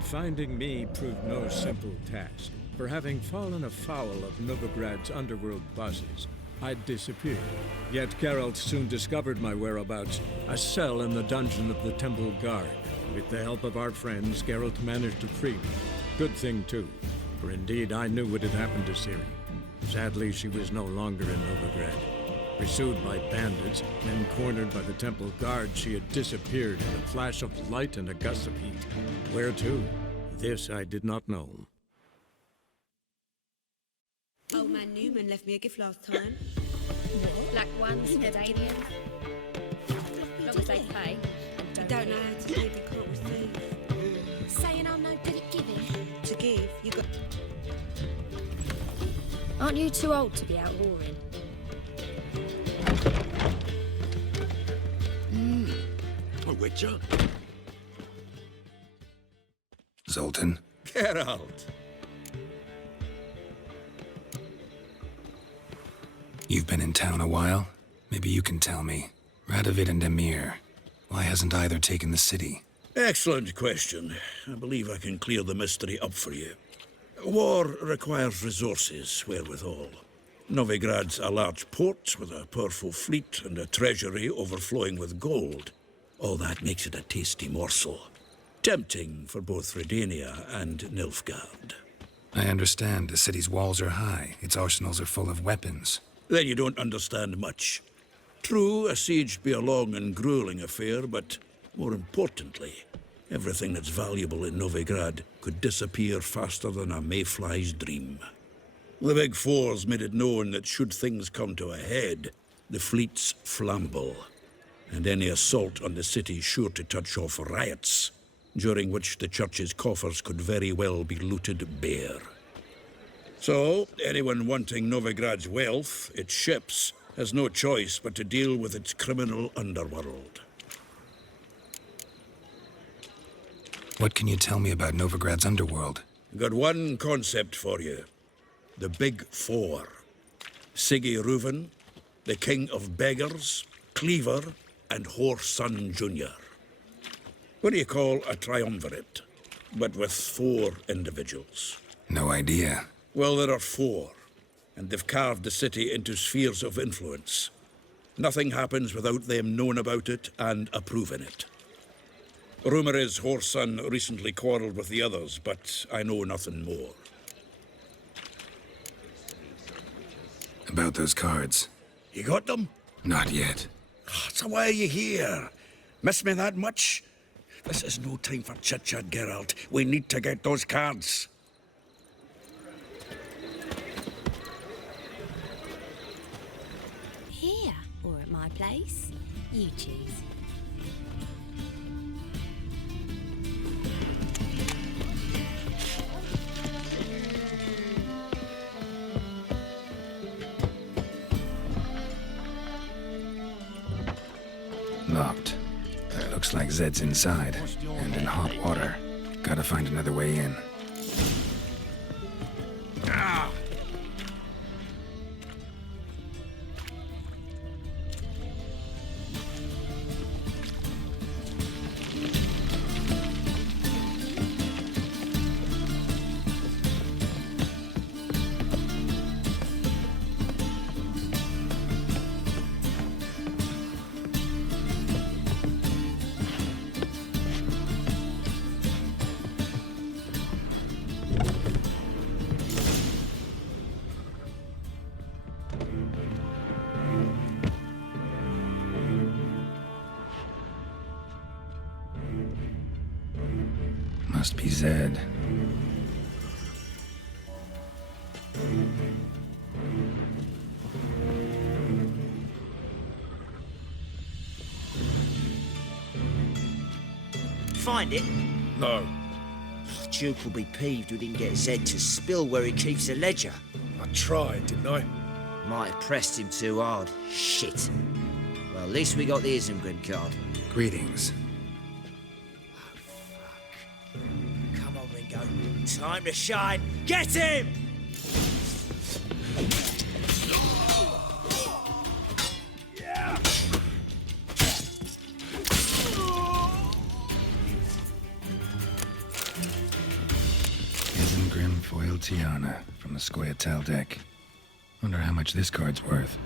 But finding me proved no simple task, for having fallen afoul of Novigrad's underworld bosses, I'd disappeared. Yet Geralt soon discovered my whereabouts, a cell in the dungeon of the Temple Guard. With the help of our friends, Geralt managed to free me. Good thing, too, for indeed I knew what had happened to Ciri. Sadly, she was no longer in Novigrad. Pursued by bandits, then cornered by the Temple Guard, she had disappeared in a flash of light and a gust of heat. Where to? This I did not know. Old man Newman left me a gift last time. What? Black ones, medallions. Long as they pay. You don't know how to live, you can't receive. Saying I'm no good at giving. To give, you got... Aren't you too old to be out warring? A witcher? Zoltan? Geralt! You've been in town a while? Maybe you can tell me. Radovid and Emir. Why hasn't either taken the city? Excellent question. I believe I can clear the mystery up for you. War requires resources wherewithal. Novigrad's a large port with a powerful fleet and a treasury overflowing with gold. All that makes it a tasty morsel. Tempting for both Redania and Nilfgaard. I understand the city's walls are high. Its arsenals are full of weapons. Then you don't understand much. True, a siege be a long and grueling affair, but more importantly, everything that's valuable in Novigrad could disappear faster than a mayfly's dream. The Big Four's made it known that should things come to a head, the fleet's flammable, and any assault on the city's sure to touch off riots, during which the church's coffers could very well be looted bare. So, anyone wanting Novigrad's wealth, its ships, has no choice but to deal with its criminal underworld. What can you tell me about Novigrad's underworld? Got one concept for you. The Big Four. Siggy Reuven, the King of Beggars, Cleaver, and Whoreson Jr. What do you call a triumvirate, but with 4 individuals? No idea. Well, there are 4, and they've carved the city into spheres of influence. Nothing happens without them knowing about it and approving it. Rumour is Whoreson recently quarrelled with the others, but I know nothing more. About those cards. You got them? Not yet. So why are you here? Miss me that much? This is no time for chit-chat, Geralt. We need to get those cards. Here, or at my place? You choose. Locked. Looks like Zed's inside, and in hot water. Gotta find another way in. Ah! Must be Zed. Find it? No. Duke will be peeved we didn't get Zed to spill where he keeps the ledger. I tried, didn't I? Might have pressed him too hard. Shit. Well, at least we got the Isengrin card. Greetings. Come on, Ringo. Time to shine. Get him! a tell deck. Wonder how much this card's worth.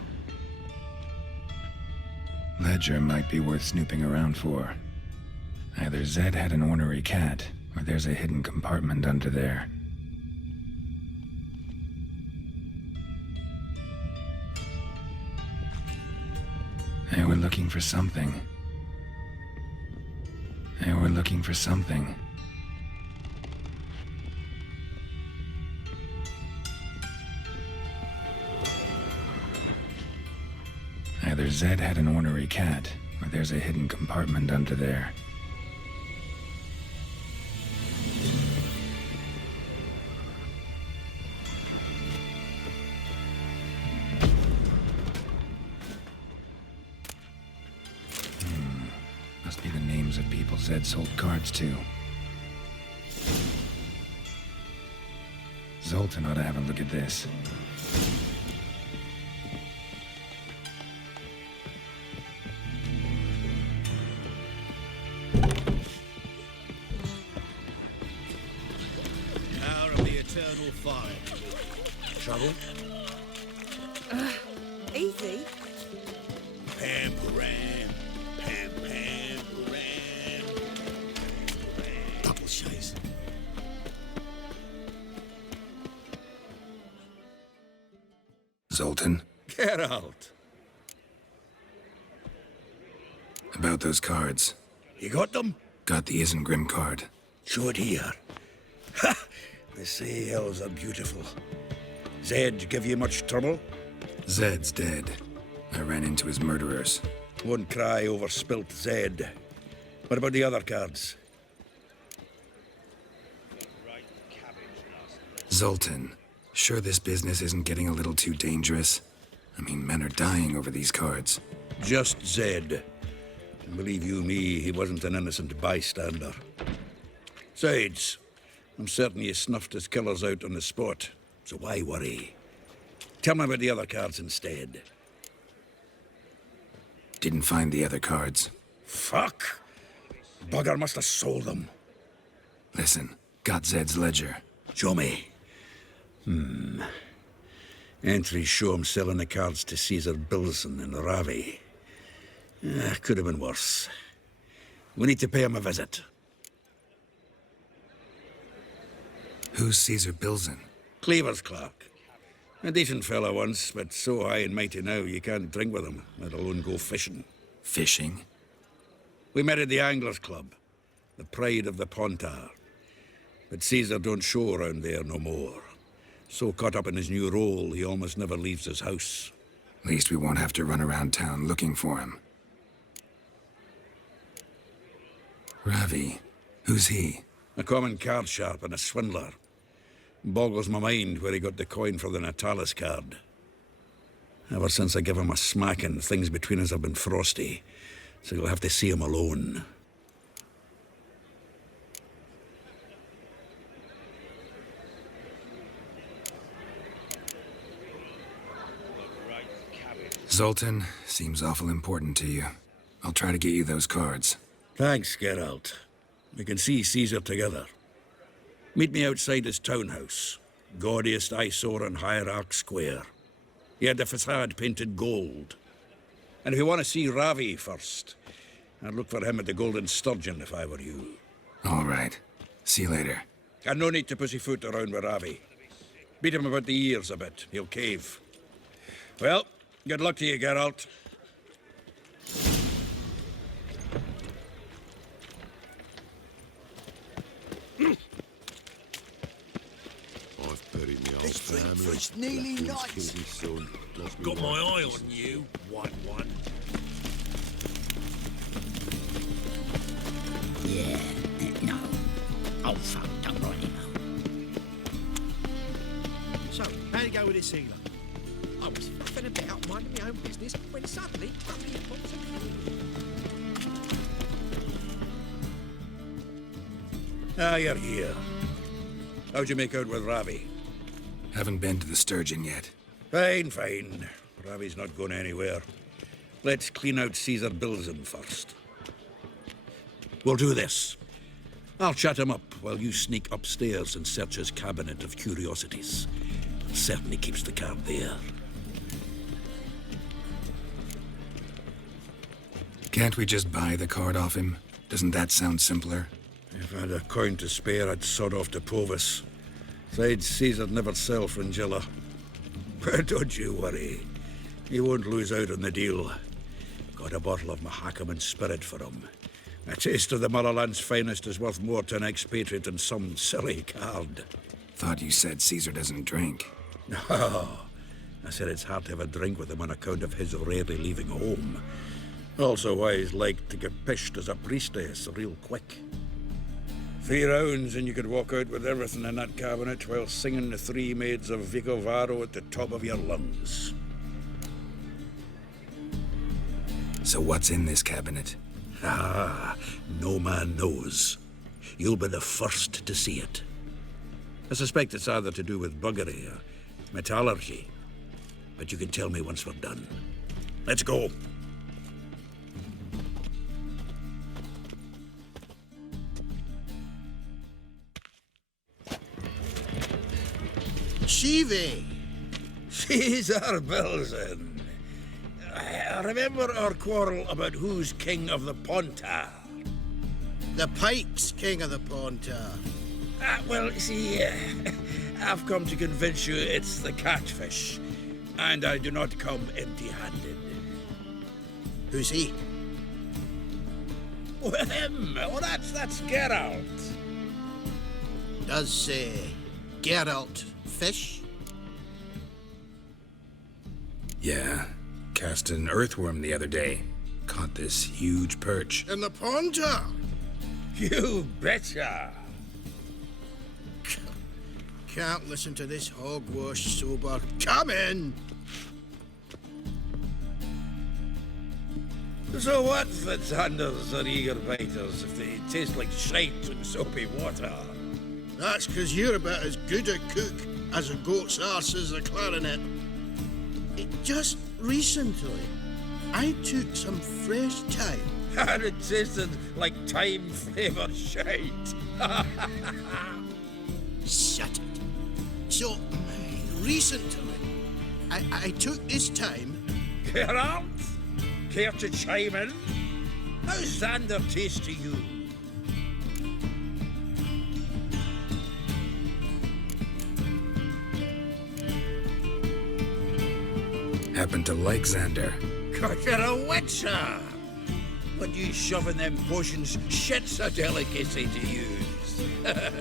Ledger might be worth snooping around for. Either Zed had an ornery cat, or there's a hidden compartment under there. They were looking for something. They were looking for something. Either Zed had an ornery cat, or there's a hidden compartment under there. Must be the names of people Zed sold cards to. Zoltan ought to have a look at this. Hour of the eternal fire. Trouble? Easy. Pam Param. Pam Pam Param. Double chase. Zoltan, Get out. about those cards. You got them? Got the Isengrim card. Show it here. Ha! They say elves are beautiful. Zed give you much trouble? Zed's dead. I ran into his murderers. Won't cry over spilt Zed. What about the other cards? Zoltan, sure this business isn't getting a little too dangerous? I mean, men are dying over these cards. Just Zed. And believe you me, he wasn't an innocent bystander. Besides, I'm certain he snuffed his killers out on the spot, so why worry? Tell me about the other cards instead. Didn't find the other cards. Fuck! Bugger must have sold them. Listen, got Zed's ledger. Show me. Entries show him selling the cards to Caesar Bilson in Ravi. Could have been worse. We need to pay him a visit. Who's Caesar Bilson? Cleaver's clerk. A decent fellow once, but so high and mighty now you can't drink with him, let alone go fishing. Fishing? We met at the Anglers Club, the pride of the Pontar. But Caesar don't show around there no more. So caught up in his new role, he almost never leaves his house. At least we won't have to run around town looking for him. Ravi, who's he? A common card sharp and a swindler. Boggles my mind where he got the coin for the Natalis card. Ever since I gave him a smacking, things between us have been frosty, so you'll have to see him alone. Zoltan, seems awful important to you. I'll try to get you those cards. Thanks, Geralt. We can see Caesar together. Meet me outside his townhouse. Gaudiest eyesore on Hierarch Square. He had the facade painted gold. And if you want to see Ravi first, I'd look for him at the Golden Sturgeon if I were you. All right. See you later. And no need to pussyfoot around with Ravi. Beat him about the ears a bit. He'll cave. Well, good luck to you, Geralt. I've buried my old family. It's nearly Killed night. his son, lost Got my wife. eye on you, 1-1. Yeah, no. Oh, fuck, don't write him out. So, how'd it go with this healer? I was faffing a bit up minding my own business when suddenly Ravi popped up. You're here. How'd you make out with Ravi? Haven't been to the Sturgeon yet. Fine, fine. Ravi's not going anywhere. Let's clean out Caesar Bilson first. We'll do this. I'll chat him up while you sneak upstairs and search his cabinet of curiosities. Certainly keeps the card there. Can't we just buy the card off him? Doesn't that sound simpler? If I had a coin to spare, I'd sod off to Provis. Besides, Caesar'd never sell Fringilla. But don't you worry. You won't lose out on the deal. Got a bottle of Mahakaman spirit for him. A taste of the motherland's finest is worth more to an expatriate than some silly card. Thought you said Caesar doesn't drink. No. I said it's hard to have a drink with him on account of his rarely leaving home. Also why he's like to get pished as a priestess real quick. 3 rounds and you could walk out with everything in that cabinet while singing the 3 Maids of Vicovaro at the top of your lungs. So what's in this cabinet? Ah, no man knows. You'll be the first to see it. I suspect it's either to do with buggery or metallurgy. But you can tell me once we're done. Let's go. Shivi! Caesar Belzen. I remember our quarrel about who's king of the Pontar. The Pike's king of the Pontar. Well, see, I've come to convince you it's the catfish. And I do not come empty-handed. Who's he? Well, him. Oh, that's Geralt. Does Geralt fish? Yeah. Cast an earthworm the other day. Caught this huge perch. In the Pontar? You betcha. Can't listen to this hogwash sober. Come in! So what Fitzhanders are eager biters if they taste like shite and soapy water? That's 'cause you're about as good a cook as a goat's arse is a clarinet. Just recently, I took some fresh thyme. And it tasted like thyme-flavoured shite. Shut it. So, recently, I took this thyme. Geralt, care to chime in? How's Xander taste to you? Happen to like Xander. Cause you're a witcher. But you shoving them potions, shit's a delicacy to use. A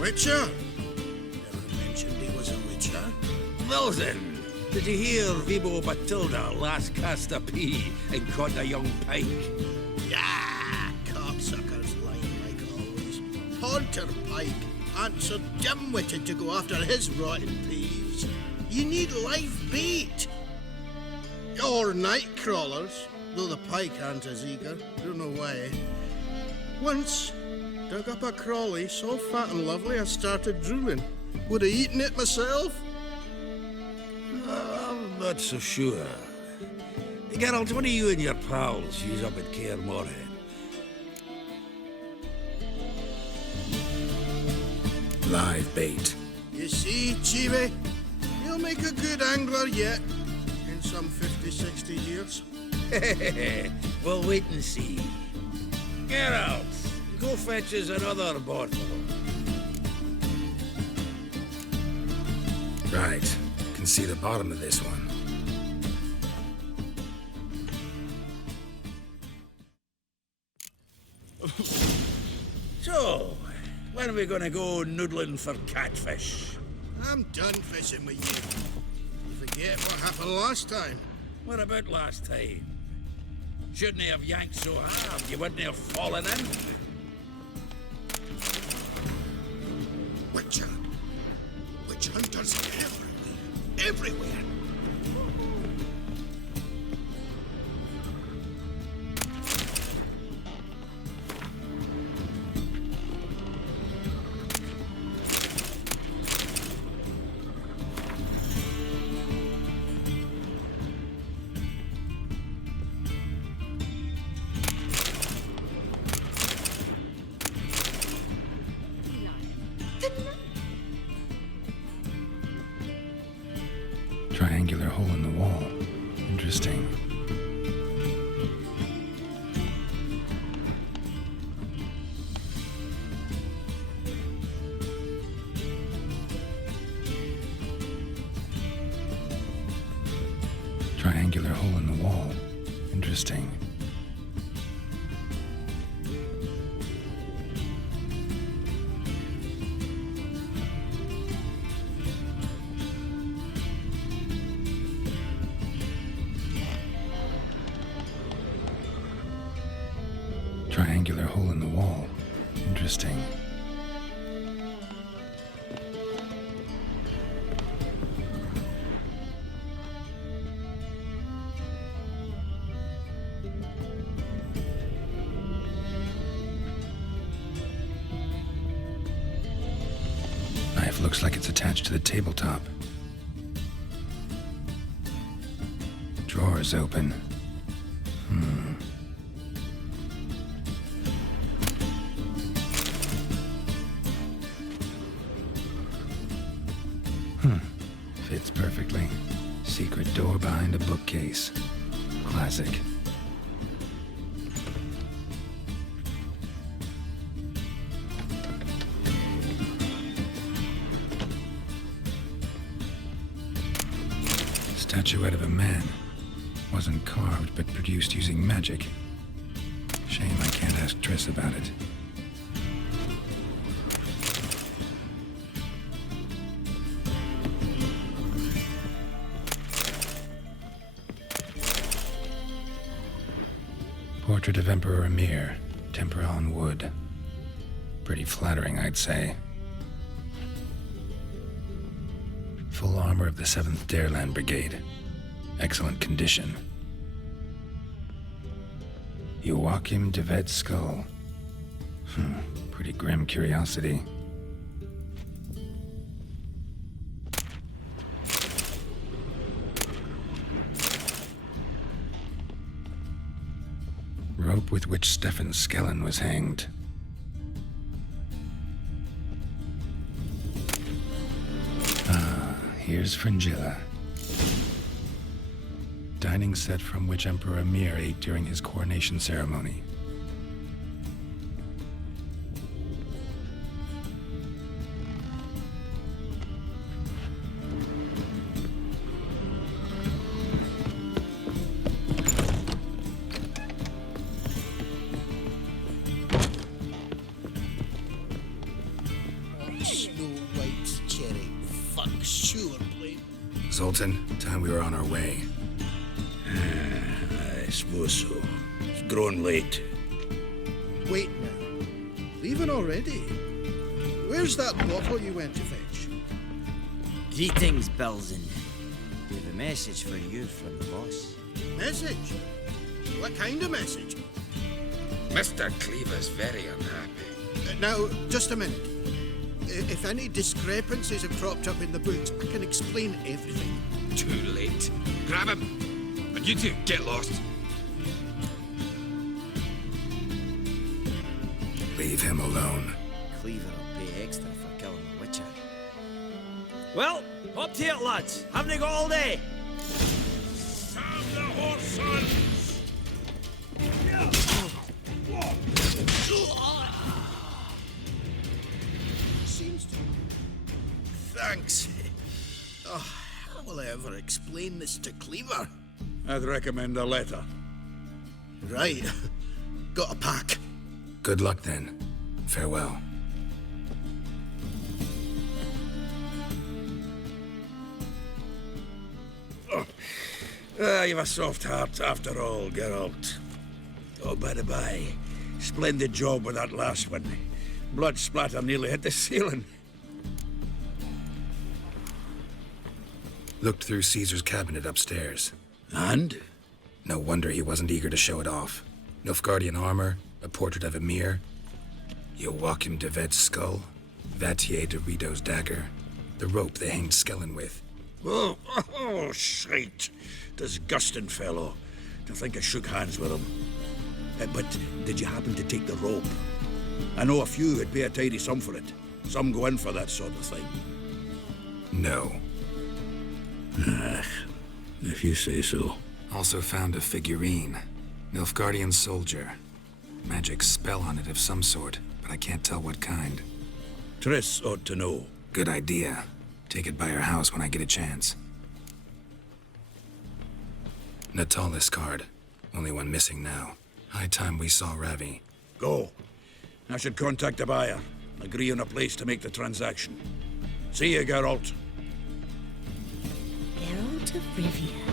witcher? Never mentioned he was a witcher. Wilson, did you hear Vibo Batilda last cast a pea and caught a young pike? Yeah, cocksuckers lying like always. Hunter Pike aren't so dim-witted to go after his rotten peas. You need live bait. Or night crawlers, though the pike aren't as eager. Don't know why. Once, dug up a crawly so fat and lovely I started drooling. Would have eaten it myself. I'm not so sure. Geralt, what do you and your pals use up at Kaer Morhen? Live bait. You see, Chibi, you'll make a good angler yet. In some 50, 60 years. We'll wait and see. Geralt, go fetch us another bottle. Right. Can see the bottom of this one. So, when are we gonna go noodling for catfish? I'm done fishing with you. You forget what happened last time. What about last time? Shouldn't he have yanked so hard you wouldn't have fallen in? Witcher. Witch hunters everywhere. Triangular hole in the wall. Interesting. Triangular hole in the wall. Interesting. Triangular hole in the wall. Interesting. Knife looks like it's attached to the tabletop. Drawer's open. Fits perfectly. Secret door behind a bookcase. Classic. Statuette of a man. Wasn't carved, but produced using magic. Shame I can't ask Triss about it. Portrait of Emperor Emir, tempera on wood. Pretty flattering, I'd say. Full armor of the 7th Dareland Brigade. Excellent condition. Joachim de Ved's skull. Pretty grim curiosity. Rope with which Stefan Skellen was hanged. Here's Fringilla. Dining set from which Emperor Emir ate during his coronation ceremony. Zoltan, time we were on our way. I suppose so. It's growing late. Wait now. Leaving already? Where's that bottle you went to fetch? Greetings, Belzen. We have a message for you from the boss. Message? What kind of message? Mr. Cleaver's very unhappy. Now, just a minute. If any discrepancies have cropped up in the books, I can explain everything. Too late. Grab him. And you two, get lost. Leave him alone. Cleaver will pay extra for killing the Witcher. Well, up to it, lads. Haven't they got all day? Have the horse, son! Seems to. Thanks. Oh, how will I ever explain this to Cleaver? I'd recommend a letter. Right. Got a pack. Good luck then. Farewell. You've a soft heart after all, Geralt. Oh, by the by, splendid job with that last one. Blood splatter nearly hit the ceiling. Looked through Caesar's cabinet upstairs. And? No wonder he wasn't eager to show it off. Nilfgaardian armor, a portrait of Emir, Joachim de Ved's skull, Vatier de Rideau's dagger, the rope they hanged Skellen with. Oh, shite. Disgusting fellow. To think I shook hands with him. But did you happen to take the rope? I know a few would pay a tidy sum for it. Some go in for that sort of thing. No. if you say so. Also found a figurine. Nilfgaardian soldier. Magic spell on it of some sort, but I can't tell what kind. Triss ought to know. Good idea. Take it by her house when I get a chance. Natalis card. Only one missing now. High time we saw Ravi. Go. I should contact the buyer. Agree on a place to make the transaction. See you, Geralt. Geralt of Rivia.